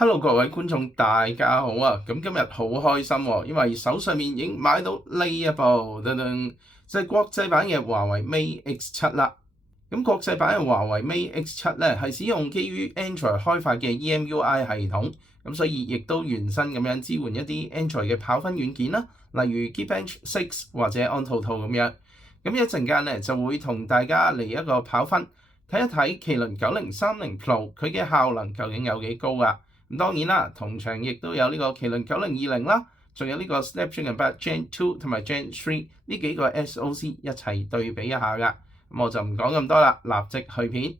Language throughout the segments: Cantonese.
Hello，各位觀眾，大家好啊！咁今日好開心喎，因為手上面已經買到呢一部噔噔，就係國際版嘅華為 Mate X7啦。咁國際版嘅華為 Mate X7咧係使用基於 Android 開發嘅 EMUI 系統，咁所以亦都原生咁樣支援一啲 Android 嘅跑分軟件啦，例如 Geekbench 6或者 AnTuTu 咁樣。咁一陣間咧就會同大家嚟一個跑分，睇一睇麒麟9030 Pro 佢嘅效能究竟有幾高啊！咁當然啦，同場亦都有呢個麒麟9020啦，仲有呢個 Snapdragon 8 Gen 2同埋 Gen 3呢幾個 SoC 一齊對比一下㗎。咁我就唔講咁多啦，立即去片。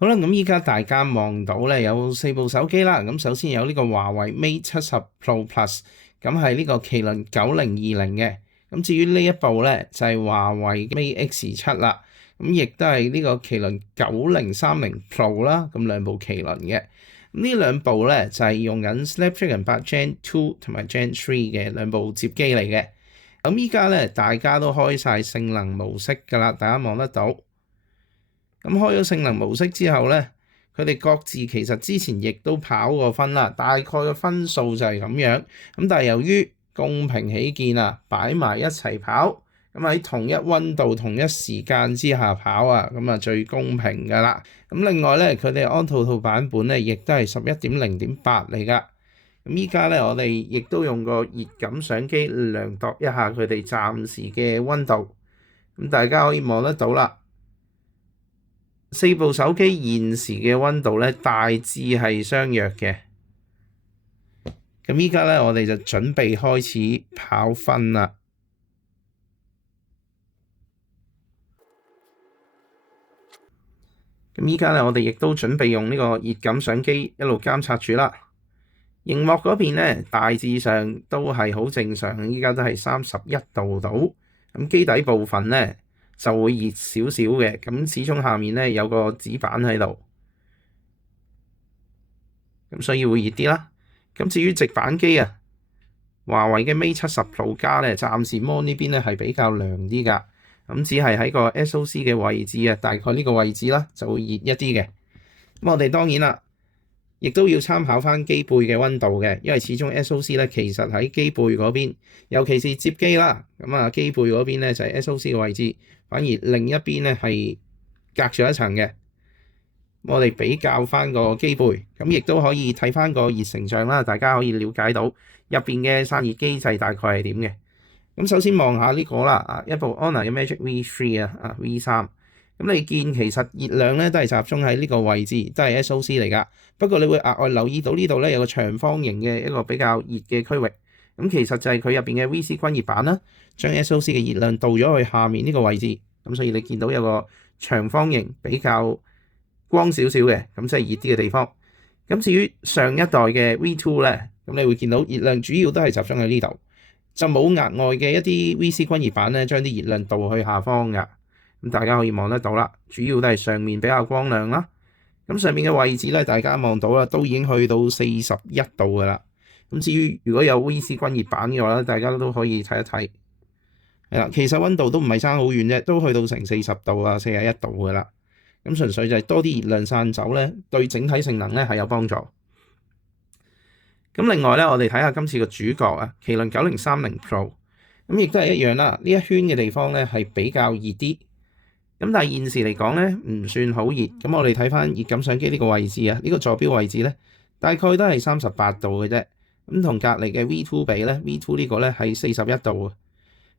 好啦，咁依家大家望到咧有4部手機啦。咁首先有呢個華為 Mate 70 Pro Plus，咁係呢個麒麟9020嘅。咁至於呢一部咧就係華為 Mate X7啦。咁亦都係呢個麒麟9030 Pro 啦。咁兩部麒麟嘅。呢兩部咧就係用緊 Snapdragon 8 Gen 2同埋 Gen 3嘅兩部摺機嚟嘅。咁依家咧大家都開晒性能模式㗎啦，大家望得到。咁開咗性能模式之後咧，佢哋各自其實之前亦都跑過分啦，大概嘅分數就係咁樣。咁但係由於公平起見啊，擺埋一齊跑，咁喺同一溫度、同一時間之下跑啊，咁啊最公平㗎啦。咁另外咧，佢哋AnTuTu版本咧，亦都係11.0.8嚟㗎。咁依家咧，我哋亦都用個熱感相機量度一下佢哋暫時嘅溫度。咁大家可以望得到啦，4部手機現時嘅溫度咧，大致係相若嘅。咁依家咧，我哋就準備開始跑分啦。咁依家咧，我哋亦都準備用呢個熱感相機一路監察住啦。螢幕嗰邊咧，大致上都係好正常，依家都係31度到。咁機底部分咧就會熱少少嘅，咁始終下面咧有個紙板喺度，咁所以會熱啲啦。咁至於直板機啊，華為嘅 Mate 70 Pro 加咧，暫時 mon 呢邊咧係比較涼啲㗎。咁只係喺個 SoC 嘅位置啊，大概呢個位置啦就會熱一啲嘅。咁我哋當然啦，亦都要參考翻機背嘅溫度嘅，因為始終 SoC 咧其實喺機背嗰邊，尤其是摺機啦，咁啊機背嗰邊咧就係 SoC 嘅位置，反而另一邊咧係隔住一層嘅。我哋比較翻個機背，咁亦都可以睇翻個熱成像啦，大家可以了解到入邊嘅散熱機制大概係點嘅。咁首先望下呢個啦，一部 Honor 嘅 Magic V3 啊，V3。咁你見其實熱量咧都係集中喺呢個位置，都係 SoC 嚟㗎。不過你會額外留意到呢度咧有個長方形嘅一個比較熱嘅區域。咁其實就係佢入邊嘅 VC 均熱板啦，將 SoC 嘅熱量導咗去下面呢個位置。咁所以你見到有個長方形比較光少少嘅，咁即係熱啲嘅地方。咁至於上一代嘅 V2 咧，咁你會見到熱量主要都係集中喺呢度，就冇額外嘅一啲 VC 均熱板咧，將啲熱量導去下方㗎。咁大家可以望得到啦，主要都係上面比較光亮啦。咁上面嘅位置咧，大家望到啦，都已經去到41度㗎啦。咁至於如果有 VC 均熱板嘅話咧，大家都可以睇一睇。係啦，其實溫度都唔係差好遠啫，都去到成40度啊、41度㗎啦。咁純粹就係多啲熱量散走咧，對整體性能咧係有幫助。咁另外咧，我哋睇下今次嘅主角啊，麒麟9030 Pro， 咁亦都係一樣啦。呢一圈嘅地方咧係比較熱啲，咁但係現時嚟講咧唔算好熱。咁我哋睇翻熱感相機呢個位置啊，呢個坐標位置咧大概都係38度嘅啫。咁同隔離嘅 V2 比咧，V2 呢個咧係41度啊。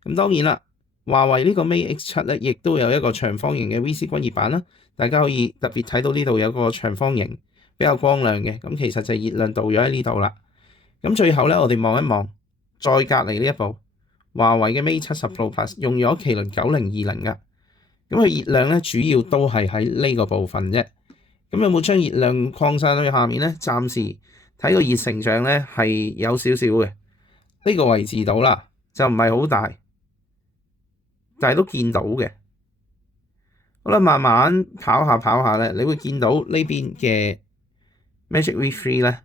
咁當然啦，華為呢個 Mate X7 咧亦都有一個長方形嘅 VC 均熱板啦。大家可以特別睇到呢度有個長方形比較光亮嘅，咁其實就係熱量導咗喺呢度啦。咁最後咧，我哋望一望，再隔離呢一部華為嘅 Mate 70 Pro Plus 用咗麒麟9020㗎，咁佢熱量咧主要都係喺呢個部分啫。咁有冇將熱量擴散到下面咧？暫時睇個熱成像咧係有少少嘅，呢個位置到啦，就唔係好大，但係都見到嘅。好啦，慢慢跑下咧，你會見到呢邊嘅 Magic V3 咧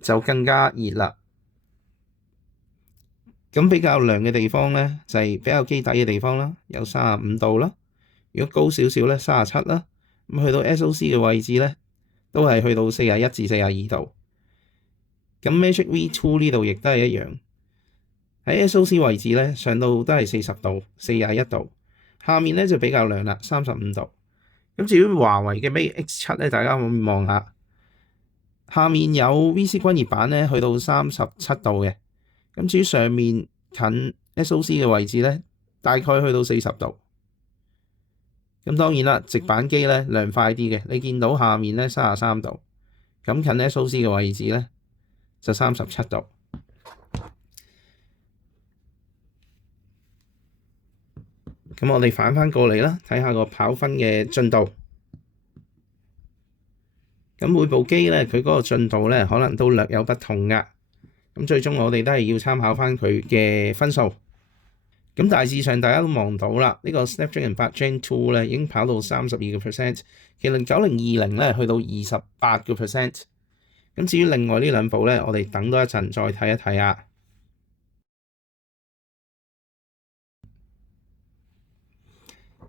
就更加熱啦。咁比較涼嘅地方咧就係比較基底嘅地方啦，有35度啦。如果高少少咧，37啦。咁去到 SoC 嘅位置咧都係去到41至42度。咁 Magic V2 呢度亦都係一樣，喺 SOC 位置咧上到都係40度、41度，下面咧就比較涼啦，35度。咁至於華為嘅 Mate X7咧，大家可以望下，下面有 VC 均熱板咧去到37度嘅，咁至於上面近 SOC 嘅位置咧，大概去到40度。咁當然啦，直板機咧涼快啲嘅，你見到下面咧33度，咁近 SOC 嘅位置咧就37度。咁我哋反翻過嚟啦，睇下個跑分嘅進度。咁每部機咧，佢嗰個進度咧可能都略有不同噶。咁最終我哋都係要參考翻佢嘅分數。咁大致上大家都望到啦，呢個 Snapdragon 8 Gen 2咧已經跑到32%，麒麟9020咧去到28%。咁至於另外呢兩部咧，我哋等多一陣再睇一睇啊。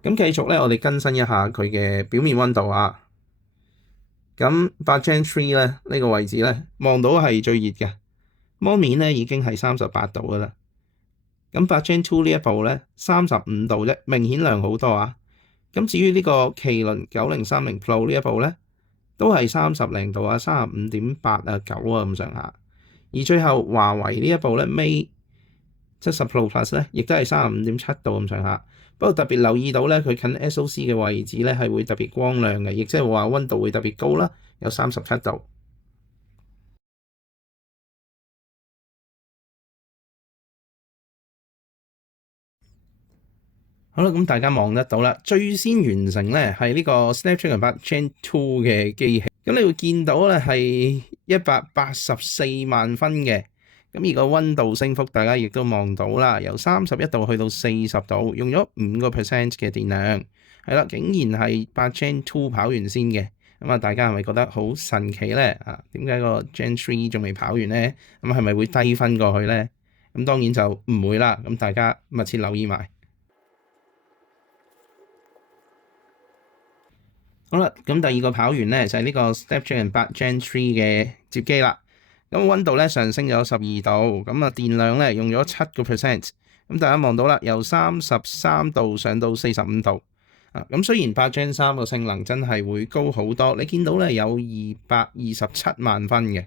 咁繼續咧，我哋更新一下佢嘅表面溫度啊。咁8 Gen 3咧呢個位置咧，望到係最熱嘅，摩面咧已經係38度噶啦。咁8 Gen 2呢一部咧35度啫，明顯涼好多啊。咁至於呢個麒麟9030 Pro 呢一部咧，都係30零度啊，35.8啊9啊咁上下。而最後華為呢一部咧 Mate 70 Pro Plus 咧，亦都係35.7度咁上下。不過特別留意到咧，佢近 SOC 嘅位置咧係會特別光亮嘅，亦即係話溫度會特別高啦，有37度。好啦，咁大家望得到啦，最先完成咧係呢個 Snapdragon 8 Gen 2嘅機器，咁你會見到咧係184萬分嘅，咁而個溫度升幅大家亦都望到啦，由31度去到40度，用咗5% 嘅電量，係啦，竟然係8 Gen 2跑完先嘅，咁啊大家係咪覺得好神奇咧？啊，點解個 Gen 3仲未跑完咧？咁係咪會低分過去咧？咁當然就唔會啦，咁大家密切留意埋。好啦，咁第二個跑完咧就係呢個 Snapdragon 8 Gen 3嘅摺機啦。咁溫度咧上升咗12度，咁啊電量咧用咗7%。咁大家望到啦，由33度上到45度。咁雖然8 Gen 3個性能真係會高好多，你見到咧有227萬分嘅，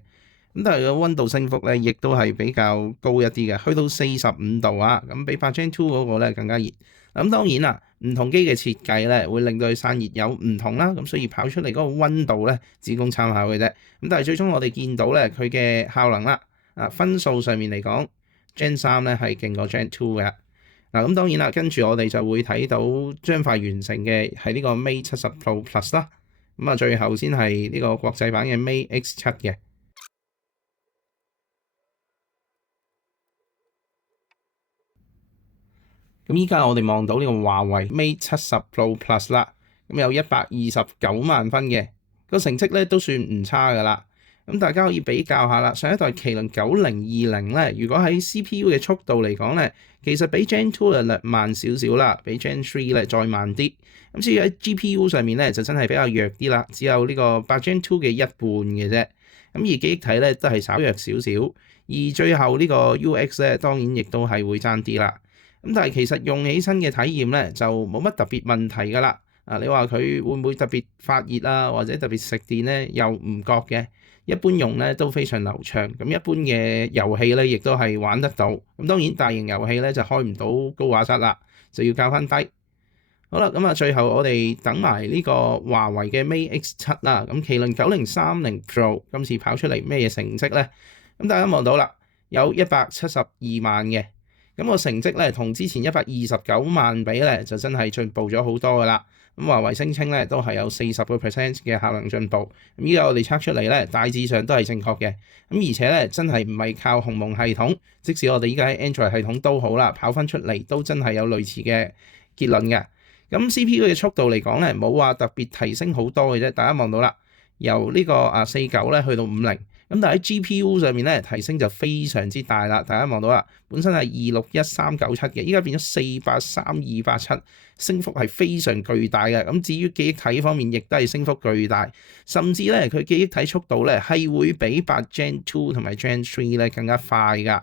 咁但係個溫度升幅咧亦都係比較高一啲嘅，去到45度啊。咁比8 Gen 2嗰個咧更加熱。咁當然啦，唔同機嘅設計咧，會令到佢散熱有唔同啦，咁所以跑出嚟嗰個溫度咧，只供參考嘅啫。咁但係最終我哋見到咧，佢嘅效能啦，分數上面嚟講，Gen 3咧係勁過 Gen 2嘅。咁當然啦，跟住我哋就會睇到將快完成嘅係呢個 Mate 70 Pro Plus 啦。咁最後先係呢個國際版嘅 Mate X7 嘅。咁依家我哋望到呢個華為 Mate 70 Pro Plus 啦，咁有129萬分嘅，個成績咧都算唔差噶啦。咁大家可以比較下啦，上一代麒麟9020咧，如果喺 CPU 嘅速度嚟講咧，其實比 Gen 2略慢少少啦，比 Gen 3咧再慢啲。咁至於喺 GPU 上面咧，就真係比較弱啲啦，只有呢個8 Gen 2嘅一半嘅啫。咁而記憶體咧都係稍弱少少，而最後呢個 UX 咧當然亦都係會爭啲啦。咁但係其實用起身嘅體驗咧就冇乜特別問題㗎啦。你話佢會唔會特別發熱啊，或者特別食電咧？又唔覺嘅。一般用咧都非常流暢。咁一般嘅遊戲咧亦都係玩得到。咁當然大型遊戲咧就開唔到高畫質啦，就要校翻低。好啦，咁最後我哋等埋呢個華為嘅 Mate X7 啦。咁麒麟9030 Pro 今次跑出嚟咩嘢成績咧？咁大家望到啦，有172萬嘅。咁個成績咧，同之前129萬比咧，就真係進步咗好多噶啦。咁華為聲稱咧，都係有40% 嘅效能進步。咁依家我哋測出嚟咧，大致上都係正確嘅。咁而且咧，真係唔係靠鴻蒙系統，即使我哋依家喺 Android 系統都好啦，跑翻出嚟都真係有類似嘅結論嘅。咁 CPU 嘅速度嚟講咧，冇話特別提升好多嘅啫。大家望到啦，由呢個49咧去到50。咁但係喺 GPU 上面咧提升就非常之大啦，大家望到啦，本身係261,397嘅，依家變咗483,287，升幅係非常巨大嘅。咁至於記憶體方面，亦都係升幅巨大，甚至咧佢記憶體速度咧係會比8 Gen 2同埋 Gen 3咧更加快㗎。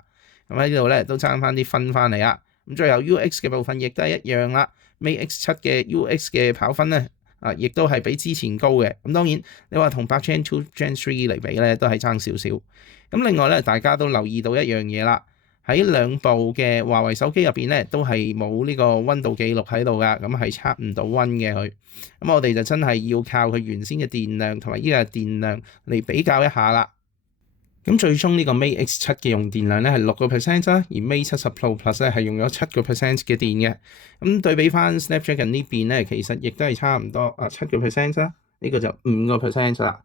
咁喺呢度咧都爭翻啲分翻嚟啊！咁最後 UX 嘅部分亦都係一樣啦，Mate X7 嘅 UX 嘅跑分咧亦都係比之前高嘅。咁當然你話同8 Gen 2、Gen 3嚟比咧，都係爭少少。咁另外咧，大家都留意到一樣嘢啦，喺兩部嘅華為手機入邊咧，都係冇呢個溫度記錄喺度噶，咁係測唔到溫嘅佢。咁我哋就真係要靠佢原先嘅電量同埋依個電量嚟比較一下啦。咁最終呢個 Mate X7 嘅用電量咧係6%啦，而 Mate 70 Pro Plus 咧係用咗7%嘅電嘅。咁對比翻 Snapdragon 呢邊咧，其實亦都係差唔多7%啦，呢個就5%啦。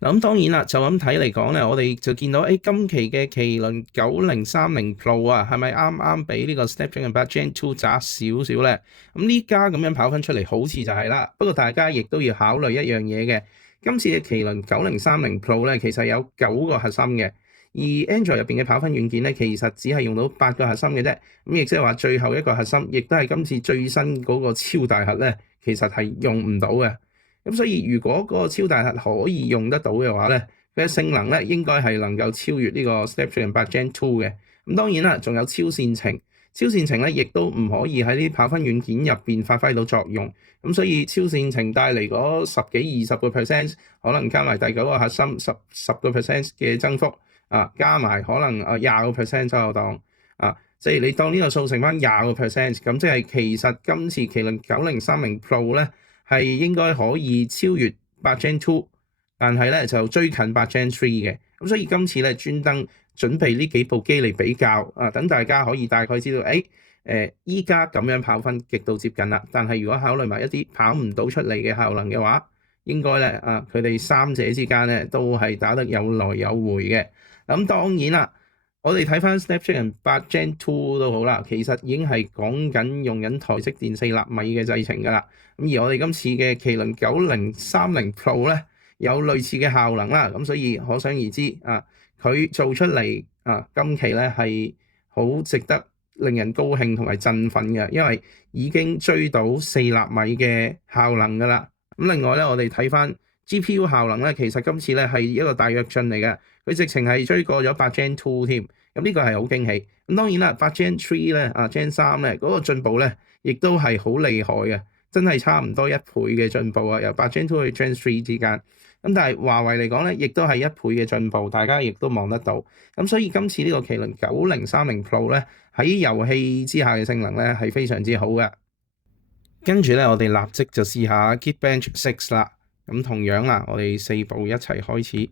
嗱咁當然啦，就咁睇嚟講咧，我哋就見到今期嘅麒麟9030 Pro 啊，係咪啱啱比呢個 Snapdragon 8 Gen 2渣少少咧？咁呢家咁樣跑分出嚟，好似就係啦。不過大家亦都要考慮一樣嘢嘅。今次嘅麒麟9030 Pro 咧，其實有9個核心嘅，而 Android 入邊嘅跑分軟件咧，其實只係用到8個核心嘅啫。咁亦即係話最後一個核心，亦都係今次最新嗰個超大核咧，其實係用唔到嘅。咁所以如果嗰個超大核可以用得到嘅話咧，佢嘅性能咧應該係能夠超越呢個 Snapdragon 8 Gen 2嘅。咁當然啦，仲有超線程。超線程咧，亦都唔可以喺啲跑分軟件入邊發揮到作用，咁所以超線程帶嚟嗰10幾20%，可能加埋第9個核心10% 嘅增幅加埋可能20%左右當即係你當呢個數乘翻20%，咁即係其實今次麒麟9030 Pro 咧係應該可以超越8 Gen 2，但係咧就追近8 Gen 3嘅，咁所以今次咧專登準備呢幾部機嚟比較等大家可以大概知道，依家咁樣跑分極度接近啦。但係如果考慮埋一啲跑唔到出嚟嘅效能嘅話，應該咧佢哋三者之間咧都係打得有來有回嘅。咁當然啦，我哋睇翻 Snapdragon 8 Gen 2都好啦，其實已經係講緊用緊台積電4納米嘅製程㗎啦。咁而我哋今次嘅麒麟9030 Pro 咧有類似嘅效能啦，咁所以可想而知佢做出嚟今期咧係好值得令人高興同埋振奮嘅，因為已經追到4納米嘅效能㗎啦。咁另外咧，我哋睇翻 GPU 效能咧，其實今次咧係一個大躍進嚟嘅，佢直情係追過咗8 Gen 2添。咁呢個係好驚喜。咁當然啦，8 Gen 3咧Gen 3咧嗰個進步咧，亦都係好厲害嘅，真係差唔多1倍嘅進步啊！由8 Gen 2去 Gen 3之間。咁但係華為嚟講咧，亦都係1倍嘅進步，大家亦都望得到。咁所以今次呢個麒麟9030 Pro 咧，喺遊戲之下嘅性能咧係非常之好嘅。跟住咧，我哋立即就試下 Geekbench 6啦。咁同樣啦，我哋4部一齊開始。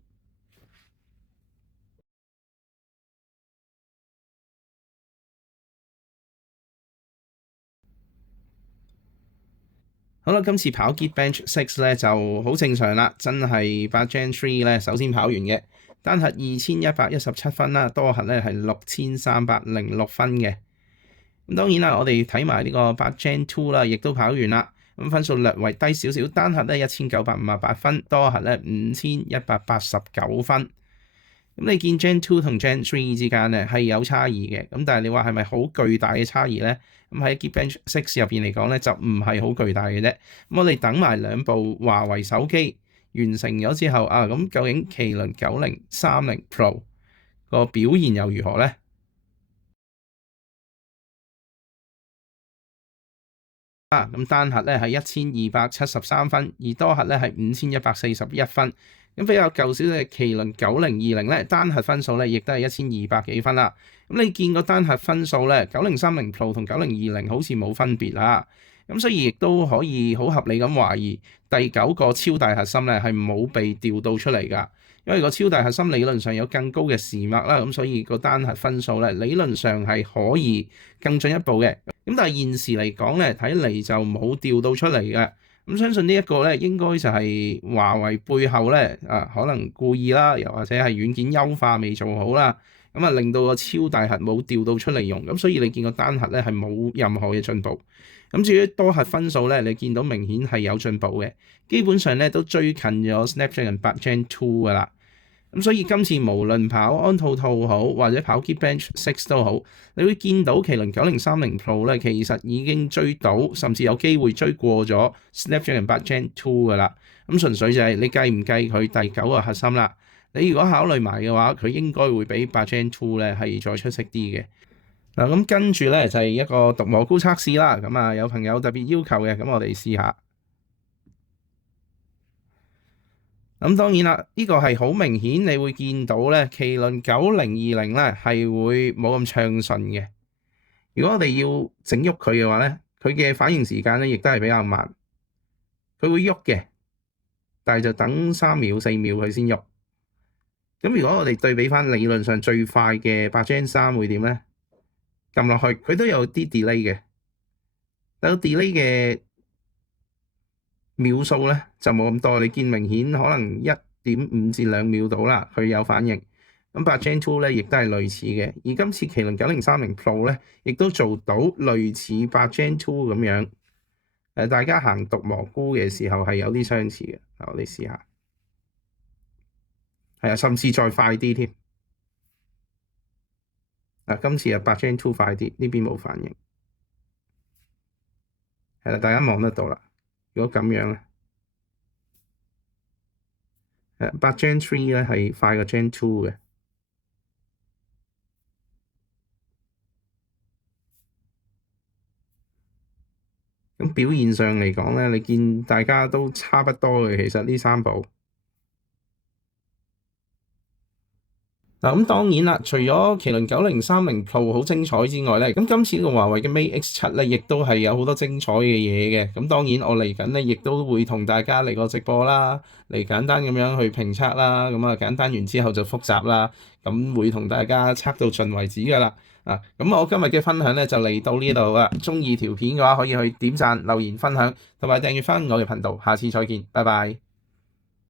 好啦，今次跑 Geekbench 6咧就好正常啦，真係8 Gen 3咧首先跑完嘅，單核2117分啦，多核咧係6306分嘅。咁當然啦，我哋睇埋呢個8 Gen 2啦，亦都跑完啦，咁分數略為低少少，單核咧1958分，多核咧5189分。咁你見 Gen 2同 Gen 3之間咧係有差異嘅，咁但係你話係咪好巨大嘅差異咧？咁喺 Geekbench 6入邊嚟講咧，就唔係好巨大嘅啫。咁我哋等埋兩部華為手機完成咗之後咁究竟麒麟9030 Pro 個表現又如何咧？咁單核咧係1273分，而多核咧係5141分。咁比較舊少少嘅麒麟9020咧，單核分數咧亦都係1200幾分啦。咁你見個單核分數咧，9030 Pro 同9020好似冇分別啦。咁所以亦都可以好合理咁懷疑第9個超大核心咧係冇被調到出嚟㗎。因為個超大核心理論上有更高嘅時脈啦，咁所以個單核分數咧理論上係可以更進一步嘅。咁但係現時嚟講咧，睇嚟就冇調到出嚟嘅。咁相信呢一個咧應該就係華為背後咧可能故意啦，又或者係軟件優化未做好啦，咁令到個超大核冇調到出嚟用，咁所以你見個單核咧係冇任何嘅進步。咁至於多核分數咧，你見到明顯係有進步嘅，基本上咧都追近咗 Snapdragon 8 Gen 2㗎啦。咁所以今次無論跑安兔兔好，或者跑 Geekbench 6都好，你會見到麒麟9030 Pro 咧，其實已經追到，甚至有機會追過咗 Snapdragon 8 Gen 2噶啦。咁純粹就係你計唔計佢第9個核心啦？你如果考慮埋嘅話，佢應該會比8 Gen 2咧係再出色啲嘅。嗱，咁跟住咧就係一個毒蘑菇測試啦。咁啊，有朋友特別要求嘅，咁我哋試下。咁當然啦，呢個係好明顯，你會見到咧，麒麟9020咧係會冇咁暢順嘅。如果我哋要整喐佢嘅話咧，佢嘅反應時間咧亦都係比較慢，佢會喐嘅，但係就等3秒4秒佢先喐。咁如果我哋對比翻理論上最快嘅8 Gen 3會點咧？撳落去佢都有啲 delay 嘅，但係 delay 嘅秒數咧就冇咁多，你見明顯可能1.5至2秒到啦，佢有反應。咁8 Gen 2咧亦都係類似嘅，而今次麒麟9030 Pro 咧亦都做到類似8 Gen 2咁樣。大家行毒蘑菇嘅時候係有啲相似嘅。我哋試下，係啊，甚至再快啲添。今次8 Gen 2快啲，呢邊冇反應。係啦，大家望得到啦。如果咁樣咧，8 Gen 3咧係快過 Gen 2嘅。咁表現上嚟講咧，你見大家都差不多嘅，其實呢3部。嗱，咁當然啦，除咗麒麟9030 Pro 好精彩之外咧，咁今次個華為嘅 Mate X7咧，亦都係有好多精彩嘅嘢嘅。咁當然我嚟緊咧，亦都會同大家嚟個直播啦，嚟簡單咁樣去評測啦。咁啊，簡單完之後就複習啦。咁會同大家測到盡為止㗎啦。咁我今日嘅分享咧就嚟到呢度啦。鍾意條片嘅話，可以去點讚、留言、分享同埋訂閱返我嘅頻道。下次再見，拜拜。